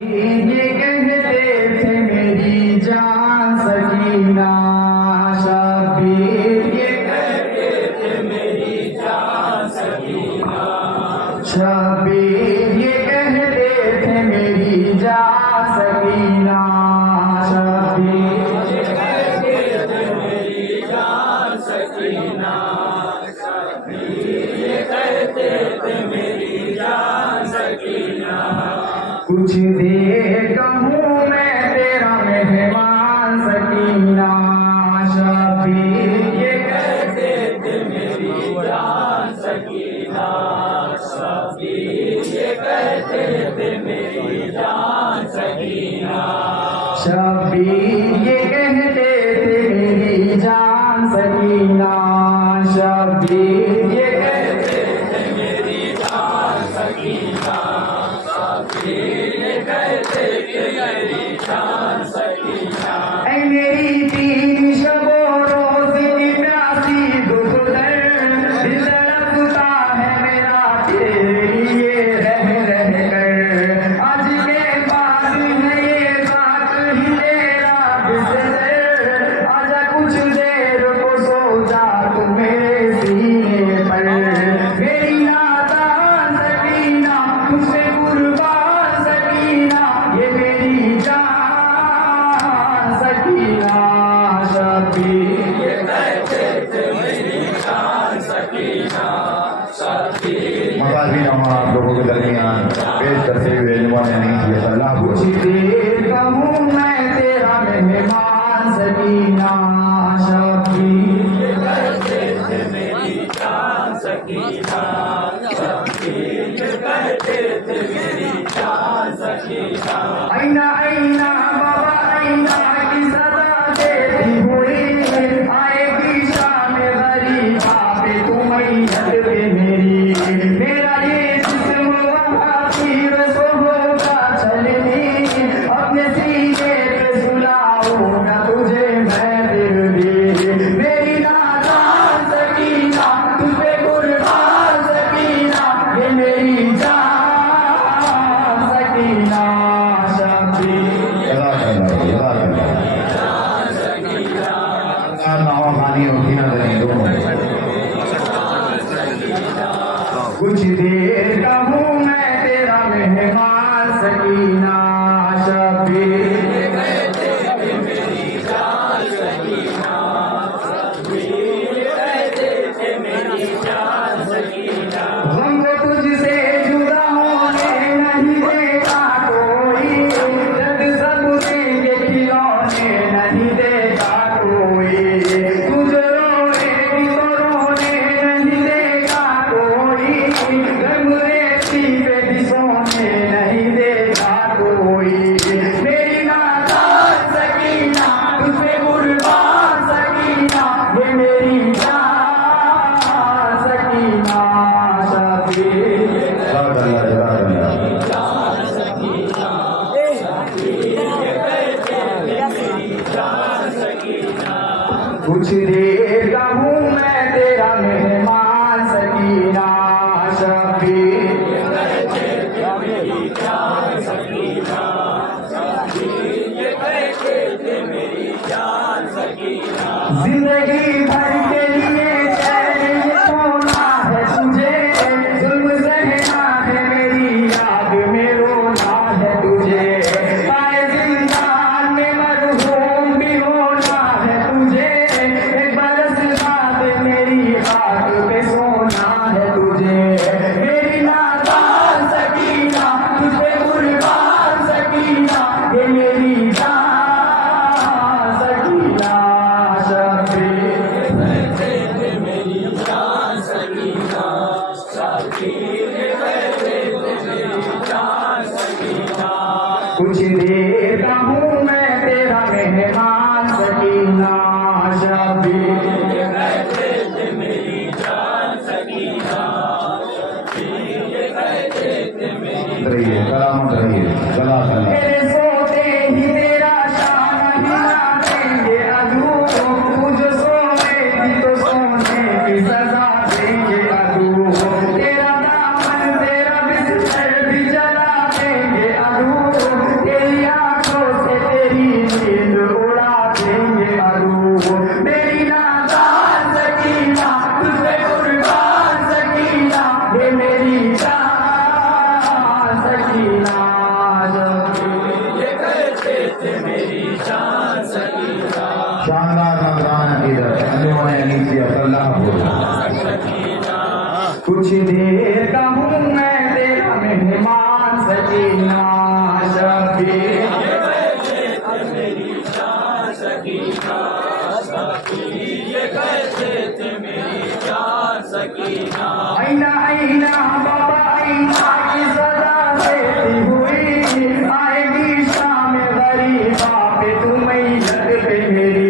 ये कहते थे मेरी जान सकीना शबीर, ये कहते थे मेरी जान सकीना शबीर, ये कहते थे मेरी जान सकीना शबीर, ये कहते थे मेरी जान सकीना शबीर, ये कहते थे मेरी जान सकीना। कुछ देर कहूँ मैं तेरा मेहमान सकीना शबीर, ये कहते थे मेरी जान सकीना शबीर, ये कहते थे मेरी जान सकीना शबीर, ये कहते थे मेरी जान सकीना शबीर, ये कहते थे मेरी जान सकीना कहते थे मेरी जान सकीना। ऐ मेरी तीन शबो रोज की प्यासी दुख दर्द, दिल तड़पता है मेरा तेरे लिए रह रह कर। आज के पास है ये बात ही तेरा बिस्तर, आजा कुछ देर को सो जा तू मेरे सीने पर। मेरी नादान सकीना तुझसे कुर्बान सकीना, ये मेरी जान सकीना शबीर, ये कहते थे मेरी जान सकीना शबीर। मकामी नमाज लोगों के दरमियान पेश करते हुए जुबान नहीं किया अल्लाह। कुछ देर कहूँ मैं तेरा मेहमान सकीना शबीर, ये कहते थे मेरी जान सकीना शबीर, ये कहते थे मेरी जान सकीना। आईना आईना बाबा आईना की सदा देती हुई, आएगी शाम गरीबा पे तुम मैयत पे मेरी। मेरा ये जिस्म वहाँ की रसो होगा चलनी, अपने सीने पे सुलाऊंगा तुझे मैं दिल भी। मेरी नादान सकीना तुझ पे कुर्बान सकीना, ये मेरी जान सकीना शबीर, कुछ देर कहूँ मैं तेरा मेहमान सकीना शबीर, ये कहते थे मेरी जान सकीना शबीर, ये कहते थे मेरी जान सकीना। हमको तुझसे जुदा होने नहीं देगा कोई, जब सब देंगे खिलौने नहीं देगा कोई। तुझ रोएगी तो रोने नहीं देगा कोई, गम रेती पे भी सोने नहीं देगा कोई। मेरी नादान सकीना तुझ पे कुर्बान सकीना, ये मेरी जान सकीना शबीर, ये जान सकीना शबीर, ये कहते थे मेरी जान सकीना। कुछ देर कहूँ मैं तेरा मेहमान सकीना शबीर, ये कहते थे मेरी जान सकीना शबीर, ये कहते थे मेरी जान सकीना। जिंदगी भर के लिए चैन ये सोना है तुझे, जुल्म सहना है मेरी याद में रोना है तुझे। पाए जिंदान में मरहूम भी होना है तुझे, एक बरस बाद मेरी खाक पे सोना है तुझे। मेरी नादान सकीना तुझ पे कुर्बान सकीना, ये मेरी जान सकीना शबीर, ये कहते थे मेरी जान सकीना शबीर, ये कहते थे मेरी जान सकीना। कुछ देर कहूँ मैं तेरा मेहमान सकीना शबीर, ये कहते थे मेरी जान सकीना शबीर, ये कहते थे मेरी रहिए कलामत रहिए गला गला। तेरे सोते ही तेरा शान हिला देंगे अदू, तुझ सोएगी तो सोने की सजा देंगे अदू। तेरा दामन तेरा बिस्तर भी जला देंगे अदू, शानदार नजराना इधर अंजुमन अनीसिया सल्लाहपुर। कुछ देर का हूँ मैं तेरा मेहमान सकीना शबीर। आईना आईना बाबा आईना की सदा देती हुई आएगी शाम गरीबा पे तू मैयत पे मेरी।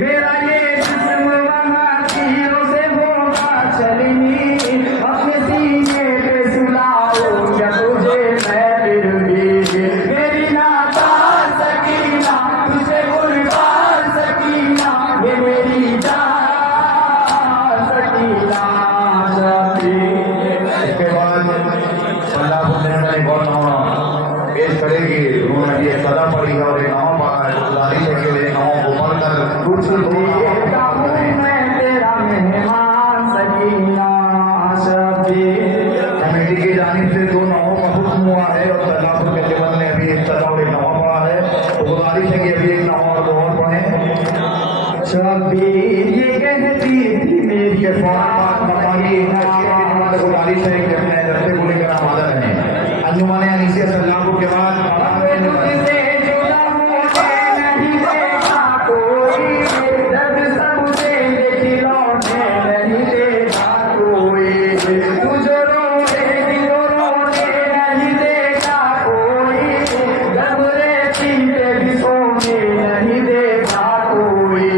मेरा ये जिस्म वहाँ तीरों से होगा चलनी अपने सीने पे सुलाऊंगा तुझे मैं फिर भी। मेरी नाता सकीना तुझे कुर्बान सकीना ये मेरी जान सकीना शबीर। इसके बाद सल्लाहपुर में एक और नामा पेश करेगी। उन्होंने ये सदा पड़ी है और एक नामा पढ़ा है। गुजारिश है कि ये नामों को पढ़कर कुछ देर का हूँ मैं तेरा मेहमान सकीना शबीर। कमेटी की जानिब से 2 नामों का हुक्म हुआ है और सल्लाहपुर के जीवन ने अभी एक सदा और एक नामा पढ़ा है। तो गुजारिश है कि अभी एक नामा और 2 और पढ़ें। शबीर ये कहती थी मेरी के फौरन मकामी गुजारिश है कि अपने दस्ते को लेकर आमादा रहें। अंजुमन अनीसिया सल्लाहपुर के बाद तुझसे जुदा होके नहीं देखा कोई दर्द सब देंगे खिलौने नहीं देखा कोई। तुझ रोए दिलो रोने नहीं देखा कोई घबरे चीते भी सोने नहीं देखा कोई।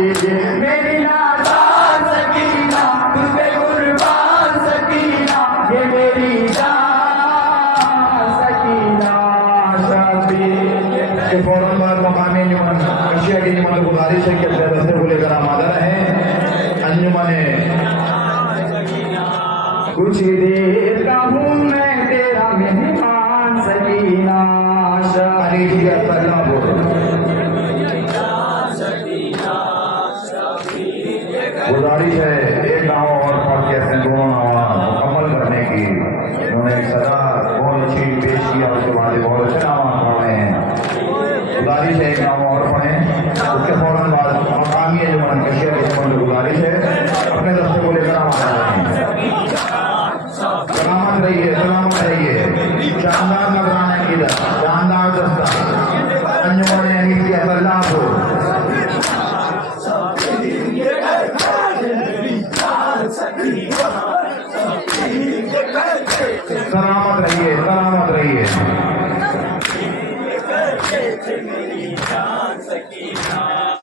मेरी नादान सकीना तुझ पे कुर्बान सकीना ये मेरी जान सकीना शबीर। के फौरन बाद मकामी अंजुमन एशिया की अंजुमन को गुजारिश है कि अपने दस्ते को लेकर आमादा रहें। अंजुमन कुछ देर का हूँ मैं तेरा मेहमान सकीना शबीर। अनीसिया सल्लाहपुर। गुजारिश है एक नामा और पढ़ के अपने 2 नामा मुकम्मल करने की। उन्होंने सदा बहुत अच्छी पेश किया, उसके बाद बहुत अच्छे नामा पढ़े हैं। गुजारिश है एक नामा और पढ़ें। उसके फौरन बाद मकामी अंजुमन एशिया की अंजुमन को गुजारिश है अपने दस्ते को लेकर आमादा रहें। सलामत रहिए, सलामत रहिए। शानदार नजराना इधर शानदार दस्ता अंजुमन अनीसिया सल्लाहपुर। सलामत रहिए, सलामत रहिए।